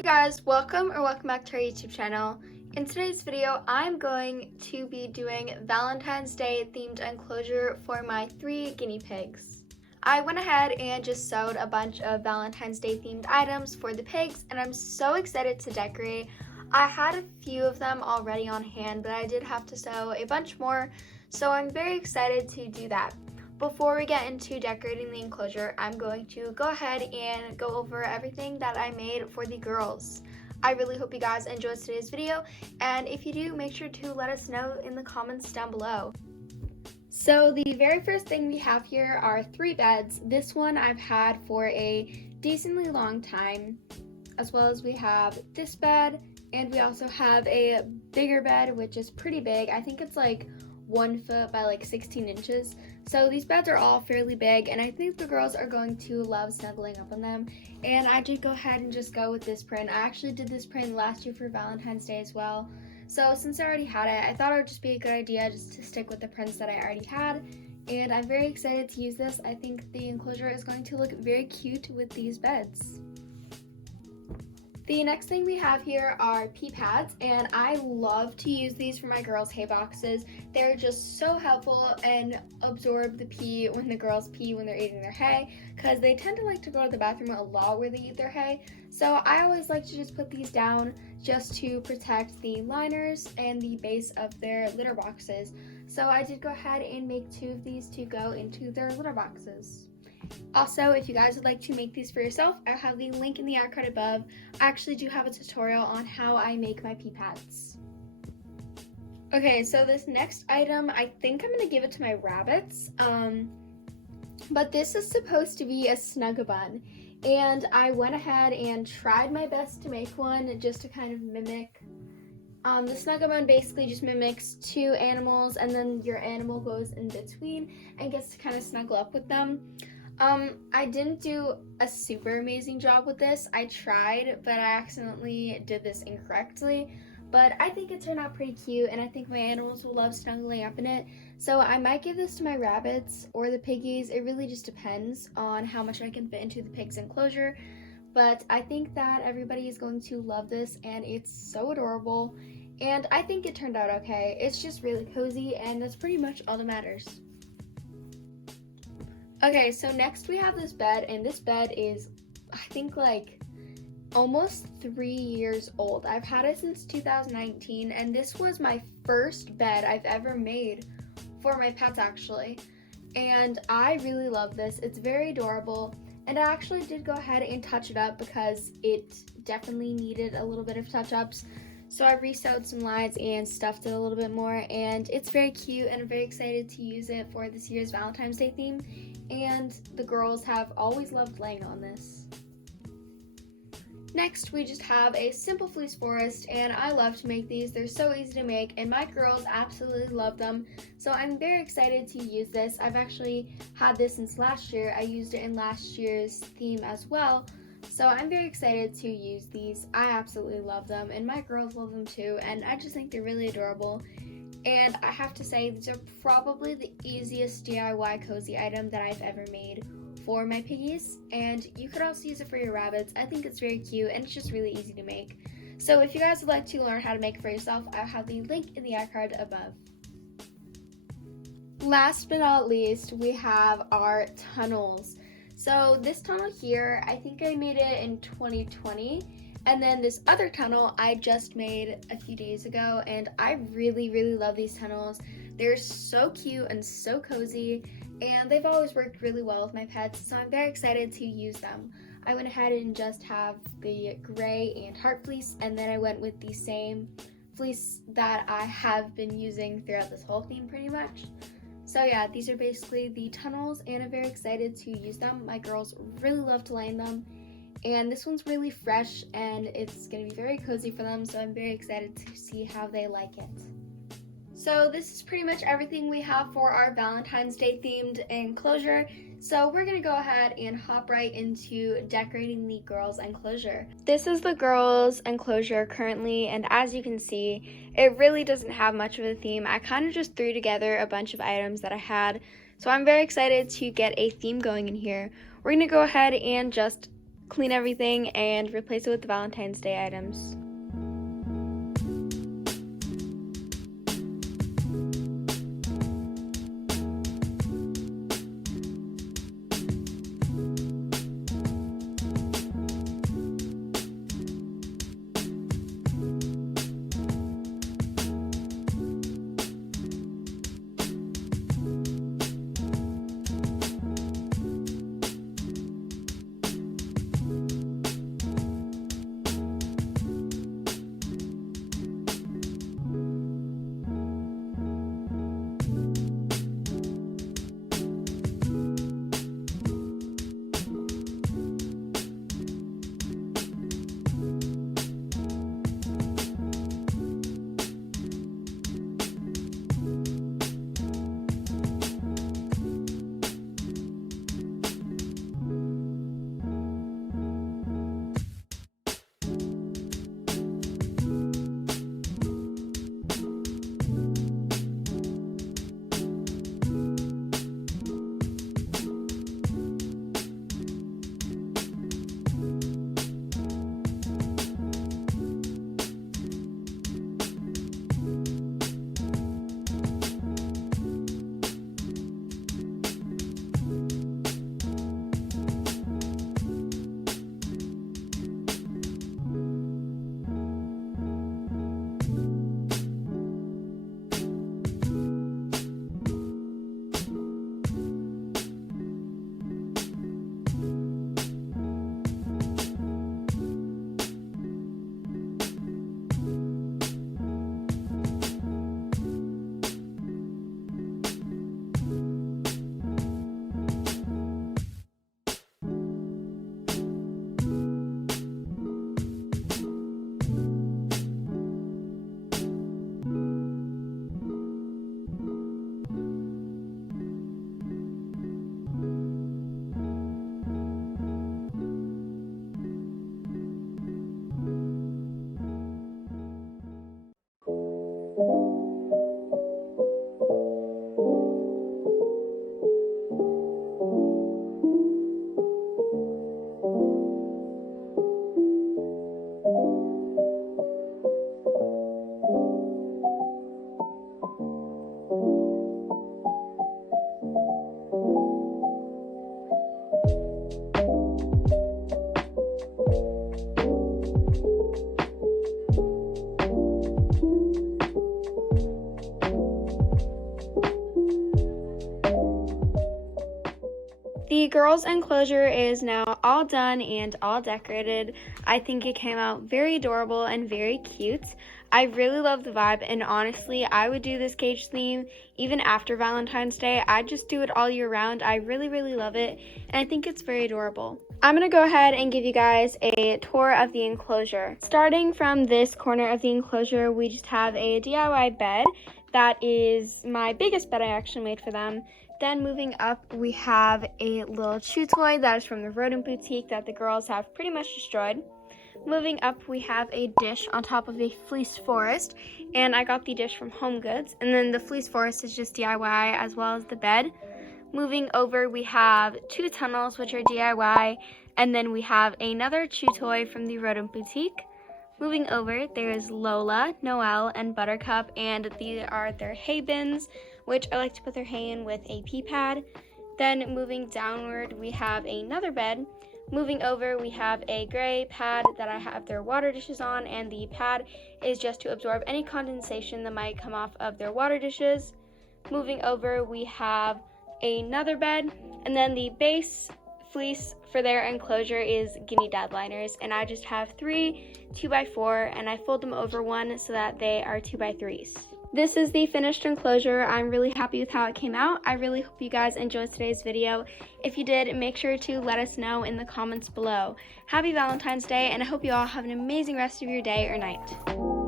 Hey guys, welcome back to our YouTube channel. In today's video, I'm going to be doing Valentine's Day themed enclosure for my 3 guinea pigs. I went ahead and just sewed a bunch of Valentine's Day themed items for the pigs, and I'm so excited to decorate. I had a few of them already on hand, but I did have to sew a bunch more, so I'm very excited to do that. Before we get into decorating the enclosure, I'm going to go ahead and go over everything that I made for the girls. I really hope you guys enjoyed today's video, and if you do, make sure to let us know in the comments down below. So the very first thing we have here are 3 beds. This one I've had for a decently long time, as well as we have this bed, and we also have a bigger bed, which is pretty big. I think it's like 1 foot by like 16 inches. So these beds are all fairly big, and I think the girls are going to love snuggling up on them. And I did go ahead and just go with this print. I actually did this print last year for Valentine's Day as well. So since I already had it, I thought it would just be a good idea just to stick with the prints that I already had. And I'm very excited to use this. I think the enclosure is going to look very cute with these beds. The next thing we have here are pee pads, and I love to use these for my girls' hay boxes. They're just so helpful and absorb the pee when the girls pee when they're eating their hay, because they tend to like to go to the bathroom a lot where they eat their hay. So I always like to just put these down just to protect the liners and the base of their litter boxes. So I did go ahead and make 2 of these to go into their litter boxes. Also, if you guys would like to make these for yourself, I have the link in the card above. I actually do have a tutorial on how I make my pee pads. Okay, so this next item, I think I'm going to give it to my rabbits. But this is supposed to be a 𝚙𝚗𝚘𝚗𝚔𝚜, and I went ahead and tried my best to make one just to kind of mimic. The 𝚙𝚗𝚘𝚗𝚔𝚜 basically just mimics 2 animals, and then your animal goes in between and gets to kind of snuggle up with them. I didn't do a super amazing job with this. I tried, but I accidentally did this incorrectly. But I think it turned out pretty cute, and I think my animals will love snuggling up in it. So I might give this to my rabbits or the piggies. It really just depends on how much I can fit into the pig's enclosure. But I think that everybody is going to love this, and it's so adorable. And I think it turned out okay. It's just really cozy, and that's pretty much all that matters. Okay, so next we have this bed, and this bed is, I think, like almost 3 years old. I've had it since 2019, and this was my first bed I've ever made for my pets, actually. And I really love this. It's very adorable, and I actually did go ahead and touch it up because it definitely needed a little bit of touch-ups. So I resewed some lines and stuffed it a little bit more, and it's very cute, and I'm very excited to use it for this year's Valentine's Day theme. And the girls have always loved laying on this. Next, we just have a simple fleece forest, and I love to make these. They're so easy to make, and my girls absolutely love them. So I'm very excited to use this. I've actually had this since last year. I used it in last year's theme as well. So I'm very excited to use these. I absolutely love them, and my girls love them too, and I just think they're really adorable. And I have to say, these are probably the easiest DIY cozy item that I've ever made for my piggies, and you could also use it for your rabbits. I think it's very cute, and it's just really easy to make. So if you guys would like to learn how to make it for yourself, I'll have the link in the card above. Last but not least, we have our tunnels. So this tunnel here, I think I made it in 2020. And then this other tunnel I just made a few days ago, and I really, really love these tunnels. They're so cute and so cozy, and they've always worked really well with my pets, so I'm very excited to use them. I went ahead and just have the gray and heart fleece, and then I went with the same fleece that I have been using throughout this whole theme pretty much. So yeah, these are basically the tunnels, and I'm very excited to use them. My girls really love to lay in them. And this one's really fresh, and it's going to be very cozy for them, so I'm very excited to see how they like it. So this is pretty much everything we have for our Valentine's Day themed enclosure. So we're going to go ahead and hop right into decorating the girls' enclosure. This is the girls' enclosure currently, and as you can see, it really doesn't have much of a theme. I kind of just threw together a bunch of items that I had, so I'm very excited to get a theme going in here. We're going to go ahead and just clean everything and replace it with the Valentine's Day items. The girls' enclosure is now all done and all decorated. I think it came out very adorable and very cute. I really love the vibe, and honestly, I would do this cage theme even after Valentine's Day. I'd just do it all year round. I really, really love it, and I think it's very adorable. I'm going to go ahead and give you guys a tour of the enclosure. Starting from this corner of the enclosure, we just have a DIY bed. That is my biggest bed I actually made for them. Then moving up, we have a little chew toy that is from the Rodent Boutique that the girls have pretty much destroyed. Moving up, we have a dish on top of a fleece forest, and I got the dish from Home Goods. And then the fleece forest is just DIY as well as the bed. Moving over, we have 2 tunnels, which are DIY, and then we have another chew toy from the Rodent Boutique. Moving over, there is Lola, Noelle, and Buttercup, and these are their hay bins, which I like to put their hay in with a pee pad. Then moving downward, we have another bed. Moving over, we have a gray pad that I have their water dishes on, and the pad is just to absorb any condensation that might come off of their water dishes. Moving over, we have another bed, and then the base fleece for their enclosure is guinea dad liners, and I just have 3 2x4, and I fold them over one so that they are 2x3s. This is the finished enclosure. I'm really happy with how it came out. I really hope you guys enjoyed today's video. If you did, make sure to let us know in the comments below. Happy Valentine's Day, and I hope you all have an amazing rest of your day or night.